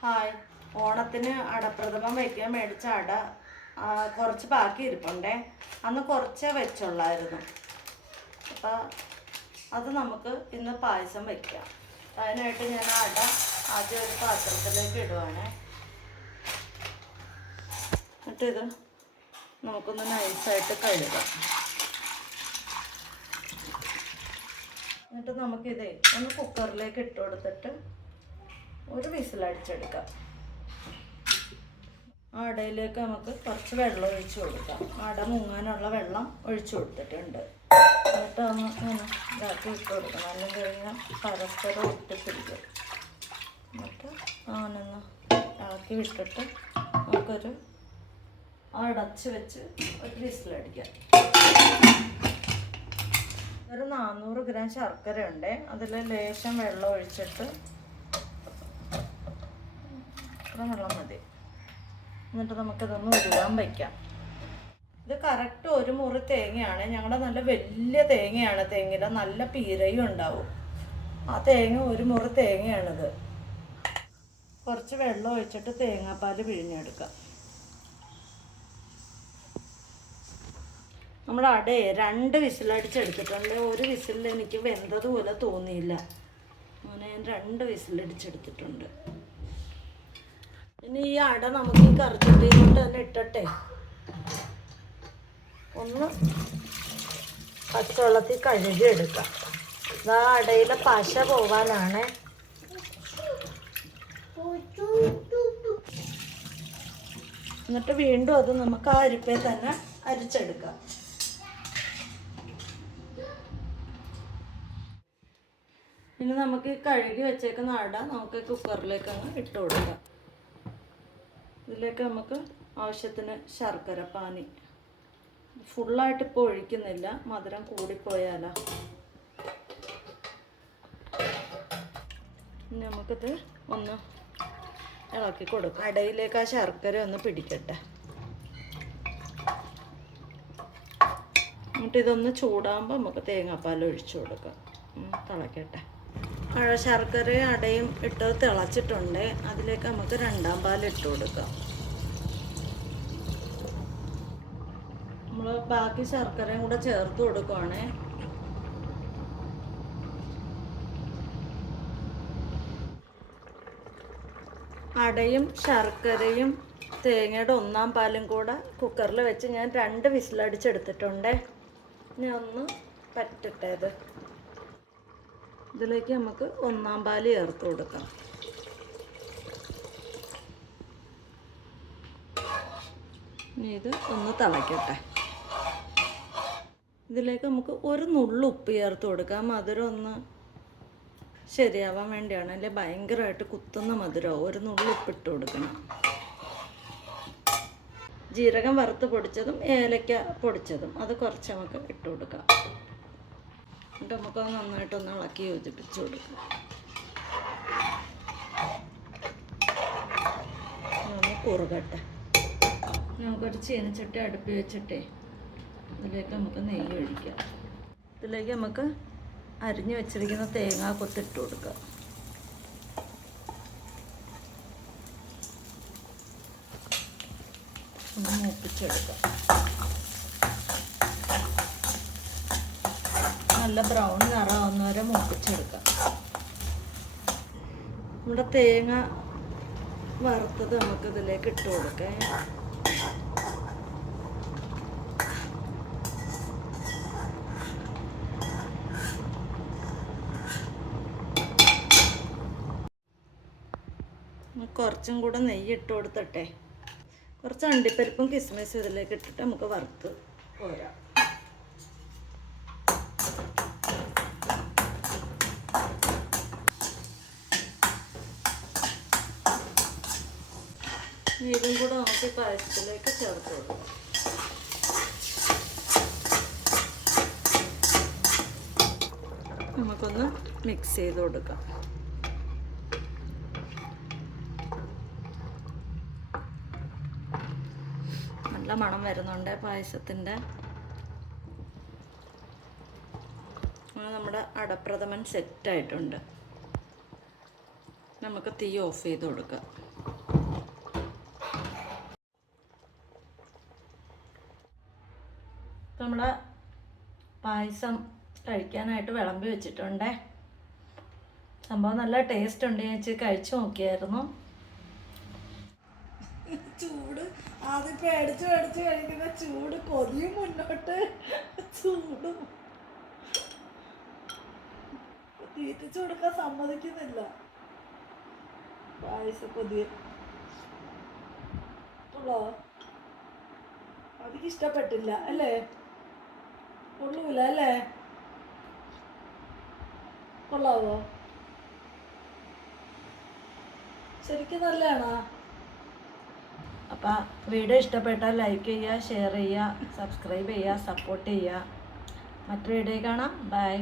Hi. ഓണത്തിന് അടപ്രഥമം വയ്ക്കാൻ മേടിച്ച അട കുറച്ച് ബാക്കി ഇരിപ്പുണ്ടേ. അന്ന് കുറച്ചേ വെച്ചുള്ളായിരുന്നു. അപ്പോൾ അത് നമുക്ക് ഇന്ന് പായസം വയ്ക്കാം അതിനായിട്ട് ഞാൻ അട ആദ്യം ഒരു പാത്രത്തിലേക്ക് ഇടുവാണേ. എന്നിട്ട് ഇത് നമുക്കൊന്ന് നൈസായിട്ട് കഴുകാം. എന്നിട്ട് നമുക്കിതേ ഒന്ന് കുക്കറിലേക്ക് ഇട്ട് കൊടുത്തിട്ട് ഒരു വിസിലടിച്ചെടുക്കാം ആ അടയിലേക്ക് നമുക്ക് കുറച്ച് വെള്ളം ഒഴിച്ചു കൊടുക്കാം. അട മുങ്ങാനുള്ള വെള്ളം ഒഴിച്ചു കൊടുത്തിട്ടുണ്ട്. എന്നിട്ട് ഒന്ന് ഇതാക്കി ഇട്ട് കൊടുക്കണം. അല്ലെങ്കിൽ കഴിഞ്ഞാൽ പരസ്പരം ഒട്ടിപ്പിടിക്കും. എന്നിട്ട് അങ്ങനൊന്ന് ഇളക്കി വിട്ടിട്ട് നമുക്കൊരു അടച്ച് വെച്ച് ഒരു വിസിലടിക്കാം ഒരു നാനൂറ് ഗ്രാം ശർക്കര ഉണ്ട് അതിൽ ലേശം വെള്ളം ഒഴിച്ചിട്ട് ഇത്ര വെള്ളം മതി. എന്നിട്ട് നമുക്കിതൊന്ന് ഉരുകാൻ വയ്ക്കാം ഇത് കറക്റ്റ് ഒരു മുറി തേങ്ങയാണ്. ഞങ്ങളുടെ നല്ല വലിയ തേങ്ങയാണ് തേങ്ങയുടെ. നല്ല പീരയും ഉണ്ടാവും. ആ തേങ്ങ ഒരു മുറി തേങ്ങയാണിത്. കുറച്ച് വെള്ളം ഒഴിച്ചിട്ട് തേങ്ങാപ്പാൽ പിഴിഞ്ഞെടുക്കാം. നമ്മുടെ അടയെ രണ്ട് വിസിലടിച്ചെടുത്തിട്ടുണ്ട്. ഒരു വിസിലിൽ എനിക്ക് വെന്തതുപോലെ തോന്നിയില്ല. അങ്ങനെ ഞാൻ രണ്ട് വിസിലടിച്ചെടുത്തിട്ടുണ്ട്. ഇനി ഈ അട നമുക്ക് ഈ കറുച്ചട്ടിയിലോട്ട് തന്നെ ഇട്ടട്ടെ. ഒന്ന് പച്ചവെള്ളത്തിൽ കഴുകി എടുക്കാം. ഇതാ അടയിലെ പശ പോകാനാണ് എന്നിട്ട് വീണ്ടും അത് നമുക്ക് ആ അരിപ്പയിൽ തന്നെ അരിച്ചെടുക്കാം. ഇനി നമുക്ക് കഴുകി വെച്ചേക്കുന്ന അട നമുക്ക് കുക്കറിലേക്ക് അങ്ങ് ഇട്ട് കൊടുക്കാം ഇതിലേക്ക് നമുക്ക് ആവശ്യത്തിന് ശർക്കര പാനി. ഫുള്ളായിട്ട് ഇപ്പോൾ ഒഴിക്കുന്നില്ല. മധുരം കൂടിപ്പോയാലോ. നമുക്കിത് ഒന്ന് ഇളക്കി കൊടുക്കും. അടയിലേക്ക് ആ ശർക്കര ഒന്ന് പിടിക്കട്ടെ. എന്നിട്ട് ഇതൊന്ന് ചൂടാകുമ്പോൾ നമുക്ക് തേങ്ങാപ്പാൽ ഒഴിച്ചു കൊടുക്കാം. തിളക്കട്ടെ. പഴ ശർക്കരയും അടയും ഇട്ട് തിളച്ചിട്ടുണ്ട്. അതിലേക്ക് നമുക്ക് രണ്ടാം പാൽ ഇട്ട് കൊടുക്കാം. നമ്മൾ ബാക്കി ശർക്കരയും കൂടെ ചേർത്ത് കൊടുക്കുവാണേ. അടയും ശർക്കരയും തേങ്ങയുടെ ഒന്നാം പാലും കൂടെ കുക്കറിൽ വെച്ച് ഞാൻ രണ്ട് വിസിലടിച്ചെടുത്തിട്ടുണ്ട്. ഇനി ഒന്ന് പറ്റട്ടെ ഇത് ഇതിലേക്ക് നമുക്ക് ഒന്നാം പാൽ ചേർത്ത് കൊടുക്കാം. ഇനി ഇത് ഒന്ന് തിളയ്ക്കട്ടെ ഇതിലേക്ക് നമുക്ക് ഒരു നുള്ളു ഉപ്പ് ചേർത്ത് കൊടുക്കാം. മധുരം ഒന്ന് ശരിയാവാൻ വേണ്ടിയാണ്. അല്ലെ ഭയങ്കരമായിട്ട് കുത്തുന്ന മധുരം ഒരു നുള്ളു ഉപ്പിട്ട് കൊടുക്കണം. ജീരകം വറുത്ത് പൊടിച്ചതും ഏലക്ക പൊടിച്ചതും അത് കുറച്ച് നമുക്ക് ഇട്ട് കൊടുക്കാം. എന്നിട്ട് നമുക്കത് നന്നായിട്ടൊന്ന് ഇളക്കി യോജിപ്പിച്ച് കൊടുക്കാം. കുറുകട്ടെ. നമുക്കൊരു ചീനച്ചട്ടി അടുപ്പി വെച്ചിട്ടേ ഇതിലേക്ക് നമുക്ക് നെയ്യ് ഒഴിക്കാം. ഇതിലേക്ക് നമുക്ക് അരിഞ്ഞു വെച്ചിരിക്കുന്ന തേങ്ങ കൊത്തിട്ട് കൊടുക്കാം. ഒന്ന് മൂപ്പിച്ചെടുക്കാം. നല്ല ബ്രൗൺ നിറമാവുന്നവരെ മൂപ്പിച്ചെടുക്കാം. നമ്മുടെ തേങ്ങ വറുത്തത് നമുക്ക് ഇതിലേക്ക് ഇട്ട് കൊടുക്കേ. കുറച്ചും കൂടെ നെയ്യ് ഇട്ട് കൊടുത്തട്ടെ. കുറച്ച് അണ്ടിപ്പരിപ്പും കിസ്മിസും ഇതിലേക്ക് ഇട്ടിട്ട് നമുക്ക് വറുത്ത് പോരാം ഇതും കൂടെ നമുക്ക് പായസത്തിലേക്ക് ചേർത്ത് കൊടുക്കാം നമുക്കൊന്ന് മിക്സ് ചെയ്ത് കൊടുക്കാം. നല്ല മണം വരുന്നുണ്ട് പായസത്തിന്റെ. നമ്മുടെ അടപ്രഥമൻ സെറ്റായിട്ടുണ്ട് നമുക്ക് തീ ഓഫ് ചെയ്ത് കൊടുക്കാം നമ്മുടെ പായസം കഴിക്കാനായിട്ട് വിളമ്പി വെച്ചിട്ടുണ്ടേ. സംഭവം നല്ല ടേസ്റ്റ് ഉണ്ട്. ഞാൻ കഴിച്ചു നോക്കിയായിരുന്നു. ചൂട്. ആദ്യം പേടിച്ച് പേടിച്ച് കഴിക്കുന്ന ചൂട് കൊതിയും മുന്നോട്ട്. ചൂട്. തീറ്റിച്ചു കൊടുക്കാൻ സമ്മതിക്കുന്നില്ല. പായസ കൊതിയ. അതിക്ക് ഇഷ്ടപ്പെട്ടില്ല അല്ലേ? കൊള്ളൂല അല്ലേ? കൊള്ളാവോ? ശരിക്കും നല്ലതാണോ? അപ്പം വീഡിയോ ഇഷ്ടപ്പെട്ടാൽ ലൈക്ക് ചെയ്യുക ഷെയർ ചെയ്യുക സബ്സ്ക്രൈബ് ചെയ്യുക സപ്പോർട്ട് ചെയ്യുക. മറ്റൊരു വീഡിയോ കാണാം. ബൈ